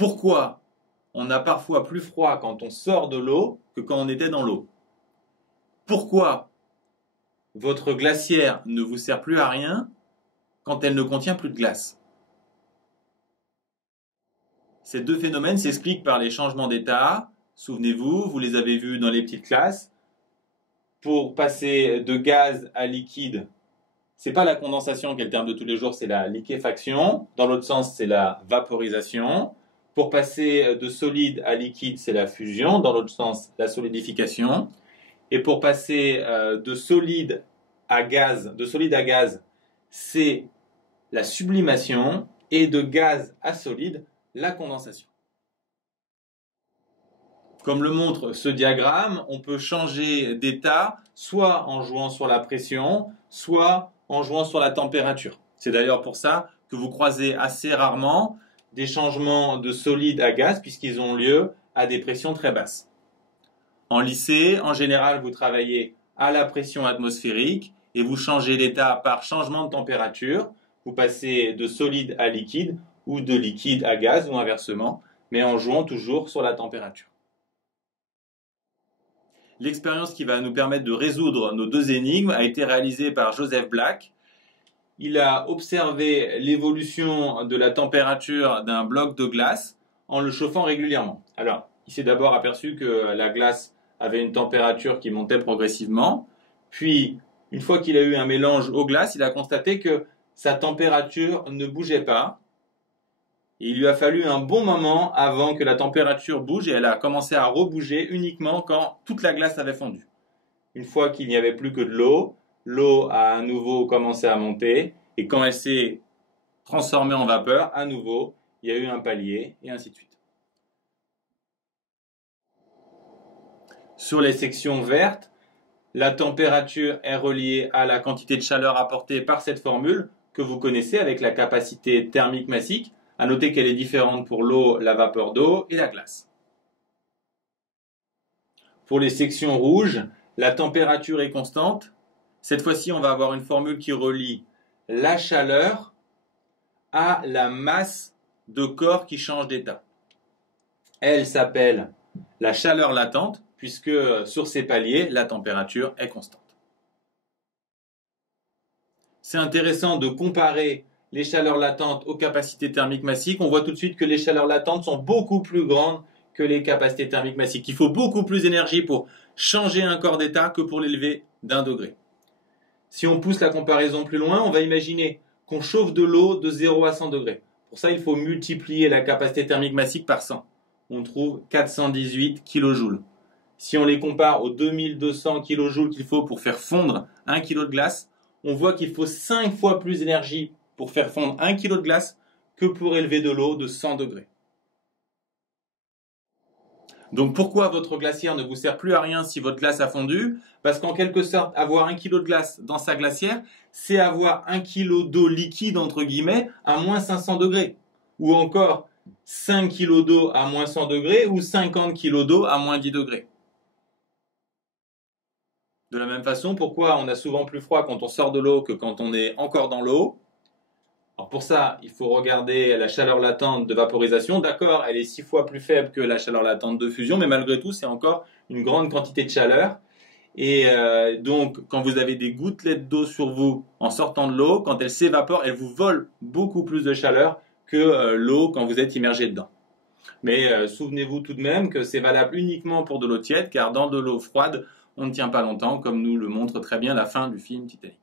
Pourquoi on a parfois plus froid quand on sort de l'eau que quand on était dans l'eau? Pourquoi votre glacière ne vous sert plus à rien quand elle ne contient plus de glace? Ces deux phénomènes s'expliquent par les changements d'état. Souvenez-vous, vous les avez vus dans les petites classes. Pour passer de gaz à liquide, c'est pas la condensation qui est le terme de tous les jours, c'est la liquéfaction. Dans l'autre sens, c'est la vaporisation. Pour passer de solide à liquide, c'est la fusion. Dans l'autre sens, la solidification. Et pour passer de solide à gaz, c'est la sublimation. Et de gaz à solide, la condensation. Comme le montre ce diagramme, on peut changer d'état soit en jouant sur la pression, soit en jouant sur la température. C'est d'ailleurs pour ça que vous croisez assez rarement des changements de solide à gaz puisqu'ils ont lieu à des pressions très basses. En lycée, en général, vous travaillez à la pression atmosphérique et vous changez d'état par changement de température. Vous passez de solide à liquide ou de liquide à gaz ou inversement, mais en jouant toujours sur la température. L'expérience qui va nous permettre de résoudre nos deux énigmes a été réalisée par Joseph Black. Il a observé l'évolution de la température d'un bloc de glace en le chauffant régulièrement. Alors, il s'est d'abord aperçu que la glace avait une température qui montait progressivement. Puis, une fois qu'il a eu un mélange aux glaces, il a constaté que sa température ne bougeait pas. Et il lui a fallu un bon moment avant que la température bouge et elle a commencé à rebouger uniquement quand toute la glace avait fondu. Une fois qu'il n'y avait plus que de l'eau, l'eau a à nouveau commencé à monter et quand elle s'est transformée en vapeur, à nouveau, il y a eu un palier et ainsi de suite. Sur les sections vertes, la température est reliée à la quantité de chaleur apportée par cette formule que vous connaissez avec la capacité thermique massique. À noter qu'elle est différente pour l'eau, la vapeur d'eau et la glace. Pour les sections rouges, la température est constante. Cette fois-ci, on va avoir une formule qui relie la chaleur à la masse de corps qui change d'état. Elle s'appelle la chaleur latente, puisque sur ces paliers, la température est constante. C'est intéressant de comparer les chaleurs latentes aux capacités thermiques massiques. On voit tout de suite que les chaleurs latentes sont beaucoup plus grandes que les capacités thermiques massiques. Il faut beaucoup plus d'énergie pour changer un corps d'état que pour l'élever d'1 degré. Si on pousse la comparaison plus loin, on va imaginer qu'on chauffe de l'eau de 0 à 100 degrés. Pour ça, il faut multiplier la capacité thermique massique par 100. On trouve 418 kJ. Si on les compare aux 2200 kJ qu'il faut pour faire fondre 1 kg de glace, on voit qu'il faut 5 fois plus d'énergie pour faire fondre 1 kg de glace que pour élever de l'eau de 100 degrés. Donc pourquoi votre glacière ne vous sert plus à rien si votre glace a fondu? Parce qu'en quelque sorte, avoir 1 kg de glace dans sa glacière, c'est avoir 1 kg d'eau liquide, entre guillemets, à moins 500 degrés. Ou encore 5 kg d'eau à moins 100 degrés ou 50 kg d'eau à moins 10 degrés. De la même façon, pourquoi on a souvent plus froid quand on sort de l'eau que quand on est encore dans l'eau? Alors pour ça, il faut regarder la chaleur latente de vaporisation. D'accord, elle est 6 fois plus faible que la chaleur latente de fusion, mais malgré tout, c'est encore une grande quantité de chaleur. Et donc, quand vous avez des gouttelettes d'eau sur vous en sortant de l'eau, quand elles s'évaporent, elles vous volent beaucoup plus de chaleur que l'eau quand vous êtes immergé dedans. Mais souvenez-vous tout de même que c'est valable uniquement pour de l'eau tiède, car dans de l'eau froide, on ne tient pas longtemps, comme nous le montre très bien la fin du film Titanic.